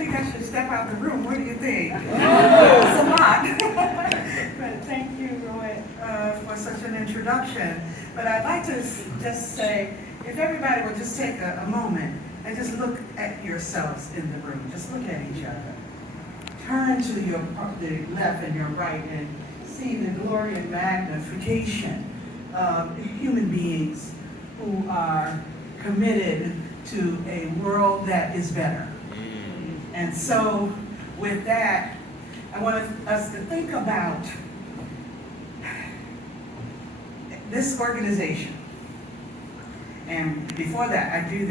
think I should step out the room. What do you think? It's a lot. But thank you, Roy, for such an introduction. But I'd like to just say, if everybody would just take a moment and just look at yourselves in the room. Just look at each other. Turn to the left and your right and see the glory and magnification of human beings who are committed to a world that is better. And so with that, I want us to think about this organization. And before that, I do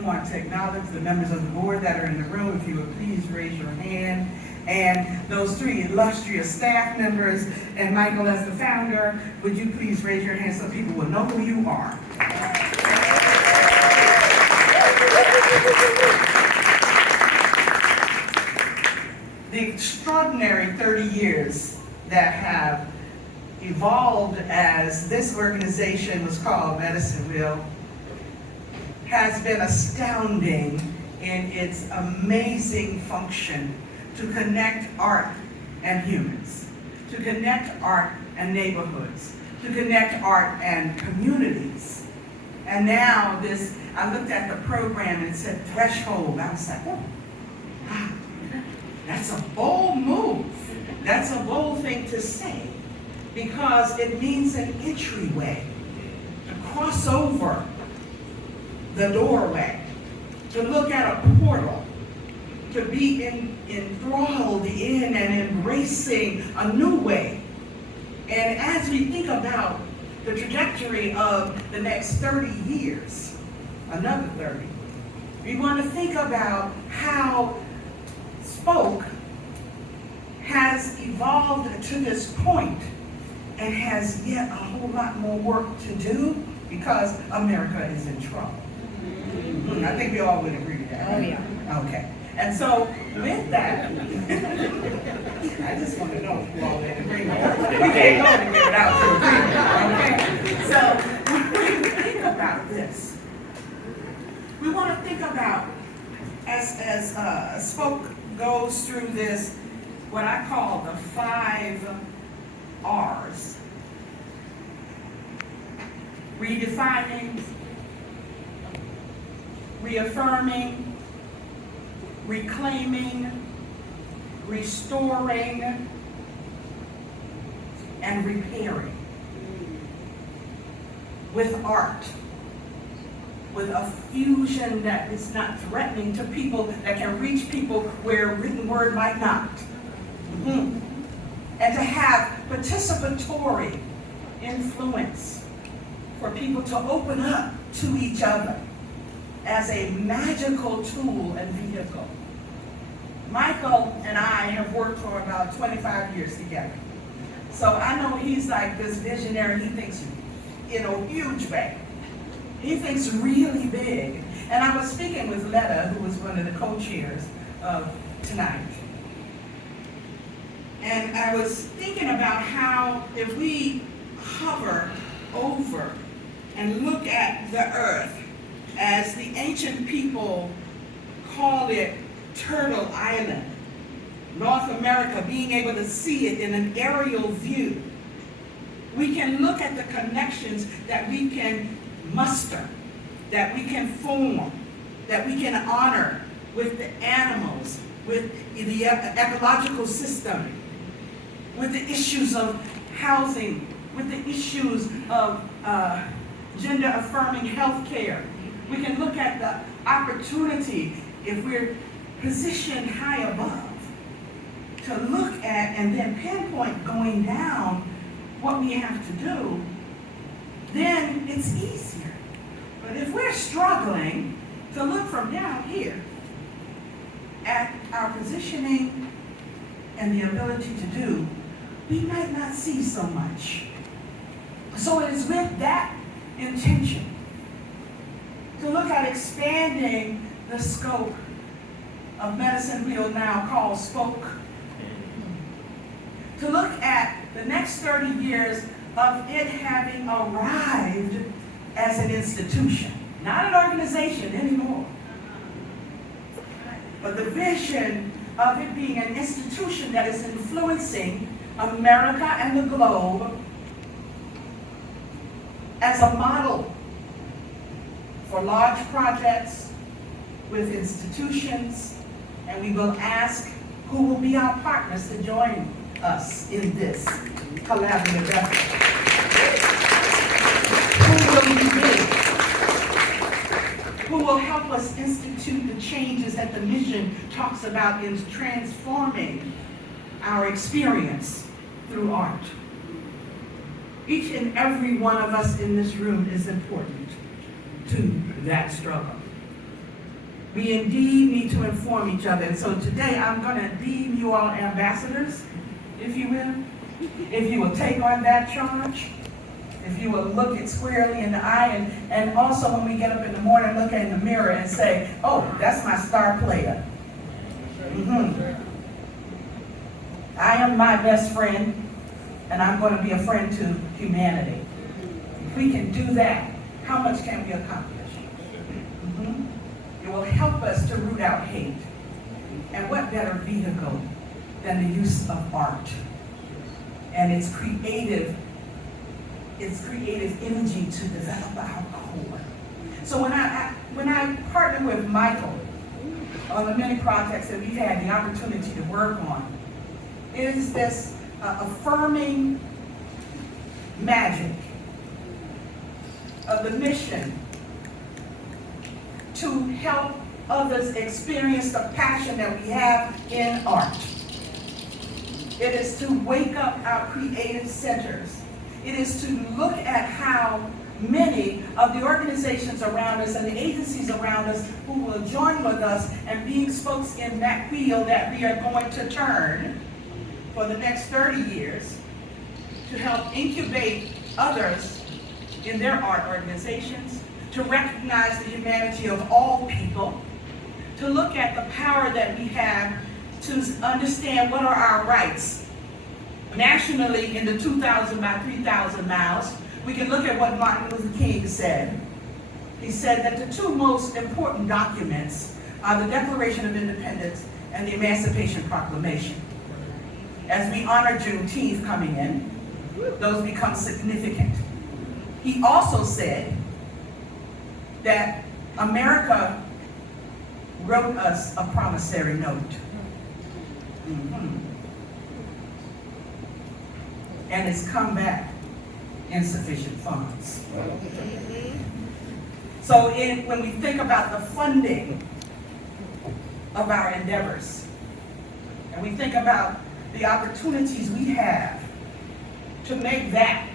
want to acknowledge the members of the board that are in the room. If you would please raise your hand. And those three illustrious staff members, and Michael as the founder, would you please raise your hand so people will know who you are. The extraordinary 30 years that have evolved as this organization was called Medicine Wheel has been astounding in its amazing function to connect art and humans, to connect art and neighborhoods, to connect art and communities. And now this, I looked at the program and it said threshold. I was like, oh, wow, that's a bold move. That's a bold thing to say because it means an entryway, to cross over the doorway, to look at a portal, to be enthralled in and embracing a new way. And as we think about the trajectory of the next 30 years, another 30, we want to think about how Spoke has evolved to this point and has yet a whole lot more work to do because America is in trouble. I think we all would agree with that. Right? Oh, yeah. Okay. And so, with that, I just want to know if you all would agree. We can't go anywhere without you agreeing. Okay? So, when we think about this, we want to think about, as Spoke goes through this, what I call the 5 R's. Redefining, reaffirming, reclaiming, restoring, and repairing. With art, with a fusion that is not threatening to people, that can reach people where written word might not. And to have participatory influence for people to open up to each other as a magical tool and vehicle. Michael and I have worked for about 25 years together. So I know he's like this visionary. He thinks in a huge way. He thinks really big. And I was speaking with Letta, who was one of the co-chairs of tonight. And I was thinking about how if we hover over and look at the earth, as the ancient people called it, Turtle Island, North America, being able to see it in an aerial view, we can look at the connections that we can muster, that we can form, that we can honor with the animals, with the ecological system, with the issues of housing, with the issues of gender-affirming health care. We can look at the opportunity, if we're positioned high above, to look at and then pinpoint going down what we have to do, then it's easier. But if we're struggling to look from down here at our positioning and the ability to do, we might not see so much. So it is with that intention to look at expanding the scope of Medicine Wheel, now called Spoke, to look at the next 30 years of it having arrived as an institution, not an organization anymore, but but the vision of it being an institution that is influencing America and the globe as a model for large projects with institutions, and we will ask who will be our partners to join us in this collaborative effort. Who will be big? Who will help us institute the changes that the mission talks about in transforming our experience through art? Each and every one of us in this room is important to that struggle. We indeed need to inform each other. And so today I'm going to deem you all ambassadors, if you will. If you will take on that charge, if you will look it squarely in the eye, and also when we get up in the morning, look in the mirror and say, oh, that's my star player. I am my best friend, and I'm going to be a friend to humanity. If we can do that, how much can we accomplish? It will help us to root out hate. And what better vehicle than the use of art and its creative energy to develop our core. So when I partner with Michael on the many projects that we've had the opportunity to work on, it is this affirming magic of the mission to help others experience the passion that we have in art. It is to wake up our creative centers. It is to look at how many of the organizations around us and the agencies around us who will join with us and being spokes in that wheel that we are going to turn for the next 30 years to help incubate others in their art organizations, to recognize the humanity of all people, to look at the power that we have to understand what are our rights. Nationally, in the 2,000 by 3,000 miles, we can look at what Martin Luther King said. He said that the two most important documents are the Declaration of Independence and the Emancipation Proclamation. As we honor Juneteenth coming in, those become significant. He also said that America wrote us a promissory note. And it's come back insufficient funds. So when we think about the funding of our endeavors, and we think about the opportunities we have to make that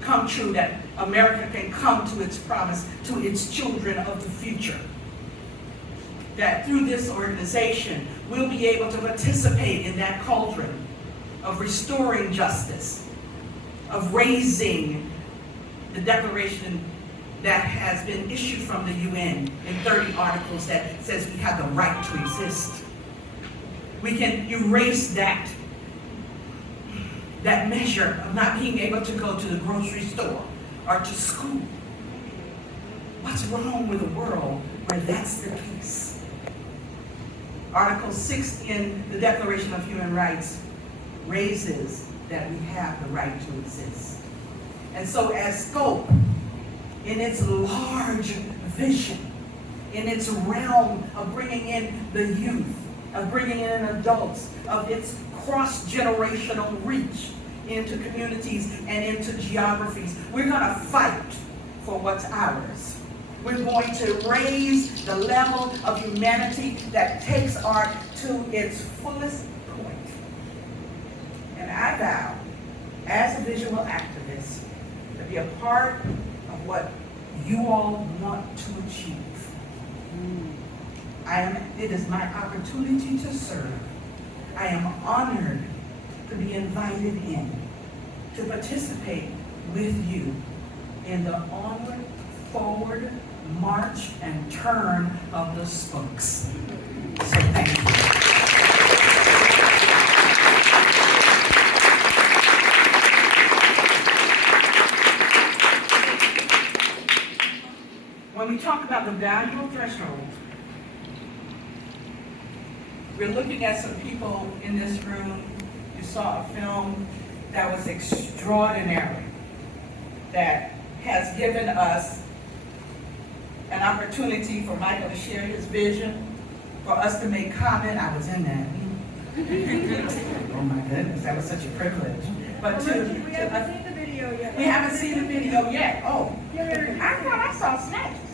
come true, that America can come to its promise, to its children of the future, that through this organization, we'll be able to participate in that cauldron of restoring justice, of raising the declaration that has been issued from the UN in 30 articles that says we have the right to exist. We can erase that measure of not being able to go to the grocery store or to school. What's wrong with a world where that's the case? Article 6 in the Declaration of Human Rights raises that we have the right to exist. And so as scope, in its large vision, in its realm of bringing in the youth, of bringing in adults, of its cross-generational reach into communities and into geographies, we're going to fight for what's ours. We're going to raise the level of humanity that takes art to its fullest point. And I vow, as a visual activist, to be a part of what you all want to achieve. It is my opportunity to serve. I am honored to be invited in, to participate with you in the onward, forward, march, and turn of the spokes. So thank you. When we talk about the valuable threshold We're looking at some people in this room. You saw a film that was extraordinary, that has given us an opportunity for Michael to share his vision, for us to make comment. I was in that. Oh my goodness, that was such a privilege. But we haven't seen the video yet. we haven't seen the video yet. Oh, I thought I saw snaps.